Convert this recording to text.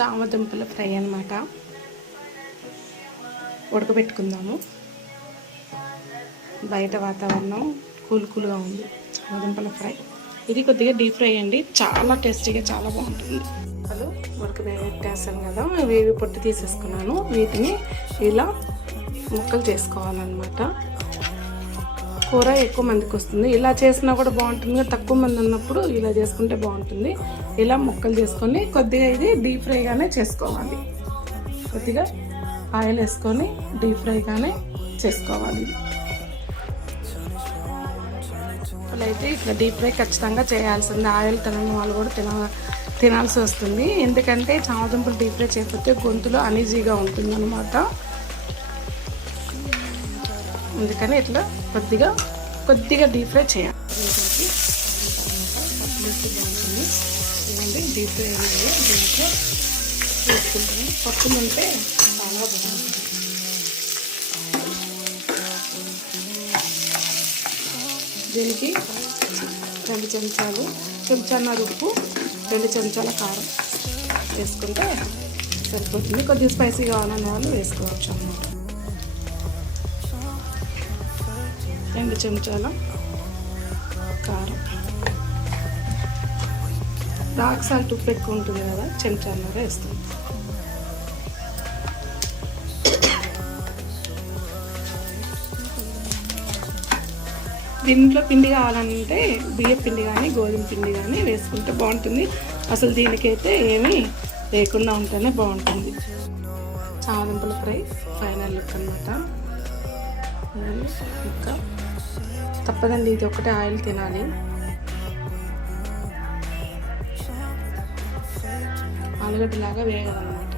చామదుంపల fry అనమాట ఉడకబెట్టుకుందాము. బయట వాతావరణం కూల్ కూల్గా ఉంది. చామదుంపల ఫ్రై. ఇది కొద్దిగా డీప్ ఫ్రై అండి. చాలా టేస్టీగా చాలా బాగుంటుంది. అసలు ఉడకబెట్టేసాను కదా. వేవి పొట్టు తీసేసుకున్నాను. వీటిని ఇలా ముక్కలు చేసుకోవాలన్నమాట. కూర ఎక్కువ మందికి వస్తుంది. ఇలా చేసినా కూడా బాగుంటుంది. తక్కువ మంది ఉన్నప్పుడు ఇలా చేసుకుంటే బాగుంటుంది. ఇలా ముక్కలు చేసుకొని కొద్దిగా ఇది డీప్ ఫ్రైగానే చేసుకోవాలి. కొద్దిగా ఆయిల్ వేసుకొని డీప్ ఫ్రైగానే చేసుకోవాలి. అయితే ఇట్లా డీప్ ఫ్రై ఖచ్చితంగా చేయాల్సింది. ఆయిల్ తినని వాళ్ళు కూడా తిన తినాల్సి వస్తుంది. ఎందుకంటే చామదుంపలు డీప్ ఫ్రై చేయకపోతే గొంతులో అనీజీగా ఉంటుంది అనమాట అందుకని ఇట్లా కొద్దిగా కొద్దిగా డీప్ ఫ్రై చేయాలి. డీప్ ఫ్రై అనేది దీంట్లో వేసుకుంటాము పప్పు ఉంటే చాలా బాగుంటుంది దీనికి రెండు చెంచాలు చెంచాన్నర ఉప్పు రెండు చెంచాల కారం వేసుకుంటే సరిపోతుంది. కొద్దిగా స్పైసీ కావాలనే వాళ్ళు వేసుకోవచ్చు అన్నమాట. రెండు చెంచాల కారం. రాక్ సాల్ట్ ఉప్పు ఎక్కువ ఉంటుంది కదా చెంచాన్నర వేస్తుంది దీంట్లో పిండి కావాలంటే బియ్య పిండి కానీ గోధుమ పిండి కానీ వేసుకుంటే బాగుంటుంది. అసలు దీనికైతే ఏమీ లేకుండా ఉంటేనే బాగుంటుంది. చామదుంపల ఫ్రై ఫైనల్ లుక్ అనమాట ఇంకా తప్పదండి ఇది ఒకటే ఆయిల్ తినాలి. ఆలుగడ్డలాగా వేయాలన్నమాట